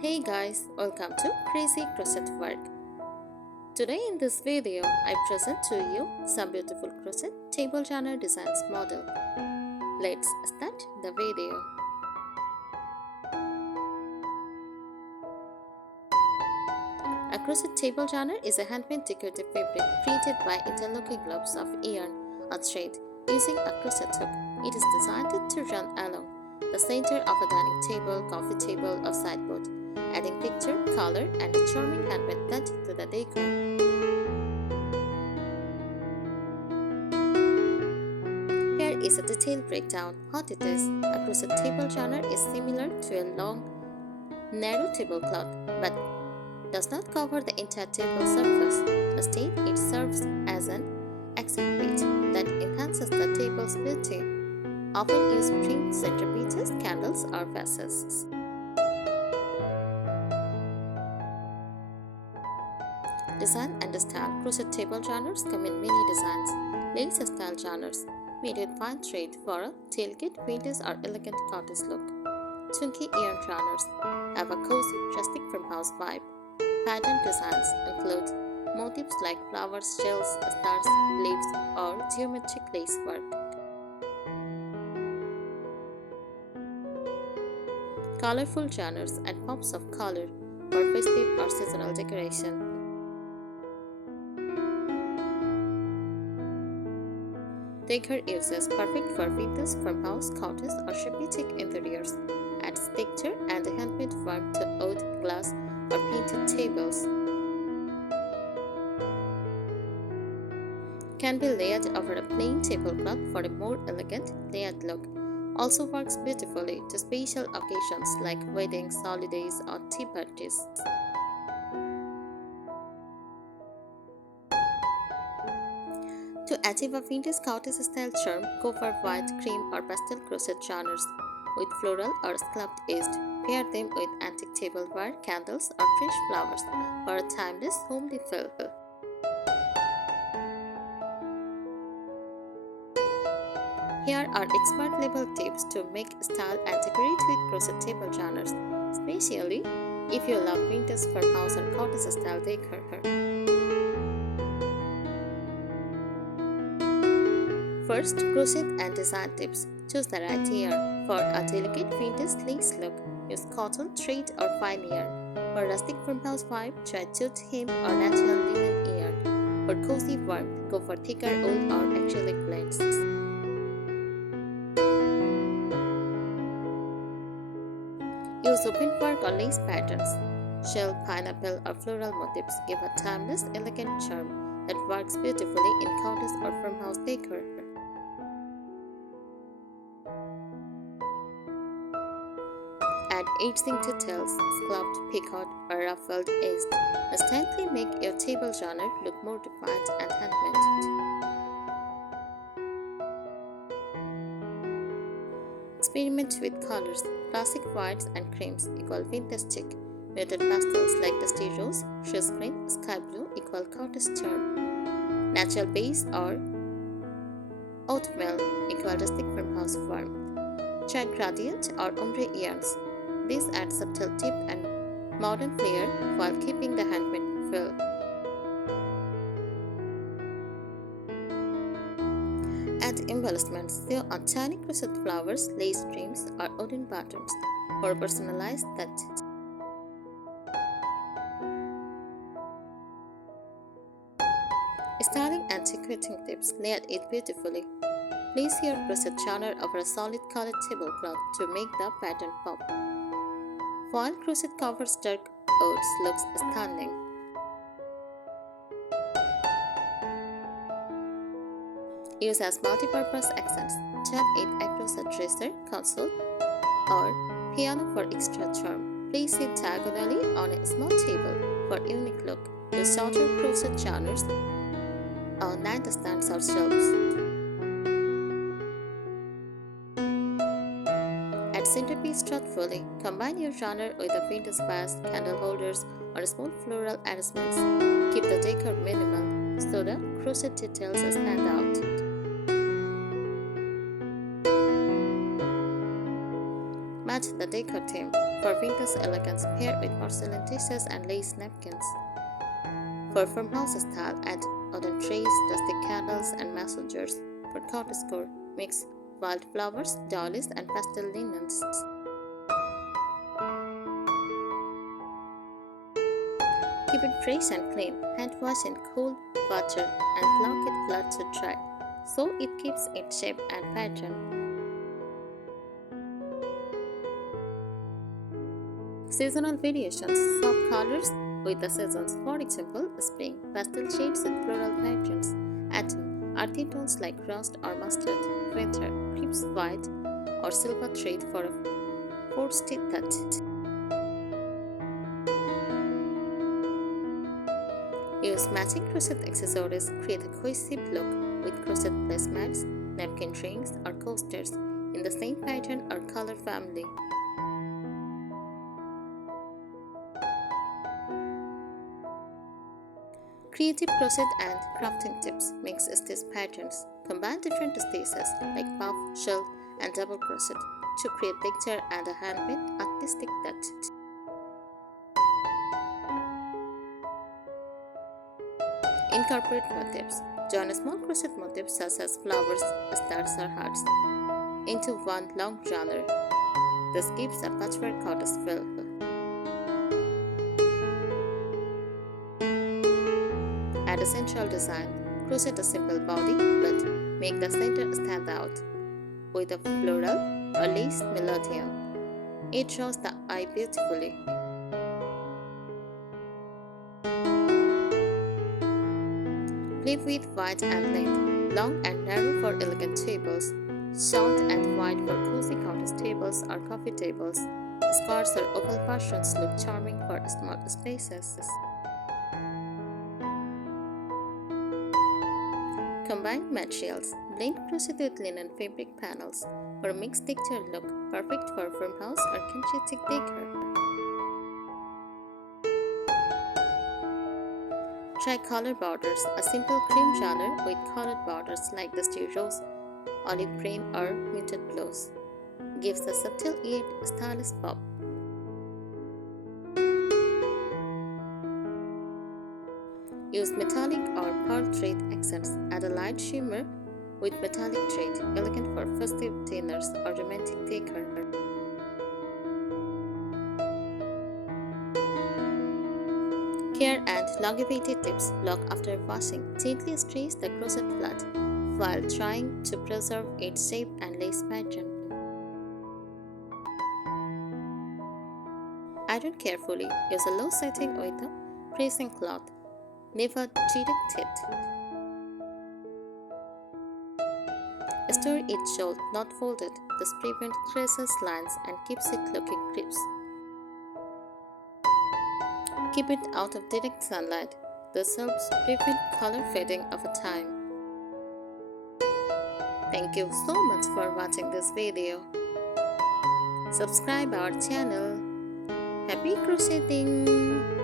Hey guys, welcome to Crazy Crochet Work. Today in this video, I present to you some beautiful crochet table journal designs model. Let's start the video. A crochet table journal is a handmade decorative fabric created by interlocking lobes of yarn or thread using a crochet hook. It is designed to run along the center of a dining table, coffee table, or sideboard, adding texture, color, and a charming handmade touch to the decor. Here is a detailed breakdown. What it is. A crochet table journal is similar to a long, narrow tablecloth, but does not cover the entire table surface. Instead, it serves as an accent piece that enhances the table's beauty. Often use print centerpieces, candles, or vases. Design and style. Crochet table journals come in many designs. Lace style journals made with fine thread for a delicate, vintage, or elegant cottage look. Chunky yarn journals have a cozy, rustic farmhouse vibe. Pattern designs include motifs like flowers, shells, stars, leaves, or geometric lace work. Colorful journals and pops of color for festive or seasonal decoration. Decor uses perfect for vintage farmhouse, cottage, or boutique interiors. Adds texture and a handmade warmth to oud, glass, or painted tables. Can be layered over a plain tablecloth for a more elegant, layered look. Also works beautifully to special occasions like weddings, holidays, or tea parties. To achieve a vintage cottage style charm, go for white, cream, or pastel crochet journals with floral or scalloped edged. Pair them with antique tableware, candles, or fresh flowers for a timeless, homely feel. Here are expert level tips to make, style, and decorate with crochet table journals, especially if you love vintage farmhouse or cottage style decor. First, crochet and design tips. Choose the right yarn. For a delicate vintage lace look, use cotton, thread, or fine yarn. For rustic farmhouse vibe, try jute, hemp, or natural linen yarn. For cozy warmth, go for thicker wool or acrylic blends. Use open work or lace patterns. Shell, pineapple, or floral motifs give a timeless, elegant charm that works beautifully in cottage or farmhouse decor. Add edging details, scalloped, picot, or ruffled edged. Instantly make your table journal look more defined and handmade. Experiment with colors. Classic whites and creams equal vintage chic. Muted pastels like dusty rose, shoes green, sky blue equal cottage charm. Natural beige or oatmeal equal rustic farmhouse warmth. Try gradient or ombre yarns. These add subtle tip and modern flair while keeping the handmade feel. Add embellishments. Sew on tiny crochet flowers, lace streams, or wooden buttons for personalized touch. Styling and decorating tips. Layer it beautifully. Place your crochet journal over a solid colored tablecloth to make the pattern pop. Foil crochet covers dark oats looks stunning. Use as multi-purpose accents. Tap it across a dresser, console, or piano for extra charm. Place it diagonally on a small table for unique look. Use shorter crochet journals on nightstands or shelves. Add centerpiece thoughtfully. Combine your journal with a vintage vase, candle holders, or small floral arrangements. Keep the decor minimal so the crochet details stand out. Match the Decor theme. For vintage elegance, pair with porcelain dishes and lace napkins. For farmhouse style, add wooden trays, rustic candles, and messengers. For decor, mix wildflowers, dahlias, and pastel linens. Keep it fresh and clean. Hand wash in cool water and lock it flat to dry, so it keeps its shape and pattern. Seasonal variations. Swap colors with the seasons. For example, spring, pastel shades with floral patterns. Autumn, earthy tones like rust or mustard. Winter, crisp white or silver thread for a frosty touch. Use matching crochet accessories. Create a cohesive look with crochet placemats, napkin rings, or coasters in the same pattern or color family. Creative crochet and crafting tips. Mix stitch patterns. Combine different stitches like puff, shell, and double crochet to create texture and a handmade artistic touch. Incorporate motifs. Join small crochet motifs such as flowers, stars, or hearts into one long genre. This gives a patchwork goddess feel. Add a central design. Crochet a simple body, but make the center stand out with a floral or lace melodeon. It draws the eye beautifully. Flip with white and length, long and narrow for elegant tables, short and wide for cozy counter tables or coffee tables. Squares or oval portions look charming for small spaces. Combine materials. Blend crochet with linen fabric panels for a mixed texture look, perfect for farmhouse or country decor. Try color borders. A simple cream genre with colored borders like dusty rose, olive green, or muted blues gives a subtle yet stylish pop. Use metallic or pearl thread accents. Add a light shimmer with metallic thread, elegant for festive dinners or romantic decor. Care and longevity tips. Block after washing. Gently stretch the crochet flat while trying to preserve its shape and lace pattern. Iron carefully. Use a low setting with a pressing cloth. Never direct it. Store it short, not folded. This prevents creases, lines, and keeps it looking crisp. Keep it out of direct sunlight. This helps prevent color fading over time. Thank you so much for watching this video. Subscribe our channel. Happy crocheting!